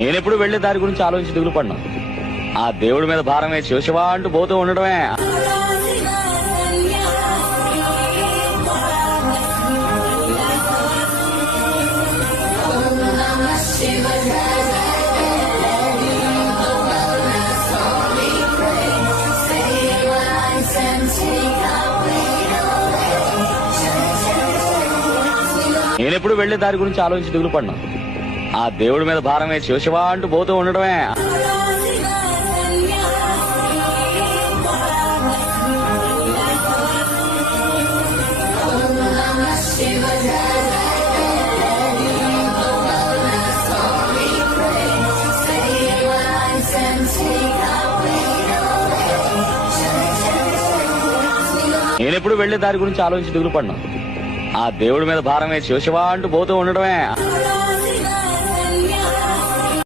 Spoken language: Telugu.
నేనెప్పుడు వెళ్లే దారి గురించి ఆలోచించి దిగులు పడినా. ఆ దేవుడి మీద భారమే శివశివా అంటూ పోతూ ఉండడమే. నేనెప్పుడు వెళ్లే దారి గురించి ఆలోచించి దిగులు పడినా. ఆ దేవుడి మీద భారమే శివశివా అంటూ పోతూ ఉండడమే. నేనెప్పుడు వెళ్లే దారి గురించి ఆలోచించి దిగులు పడినా. ఆ దేవుడి మీద భారమే శివశివా అంటూ పోతూ ఉండడమే.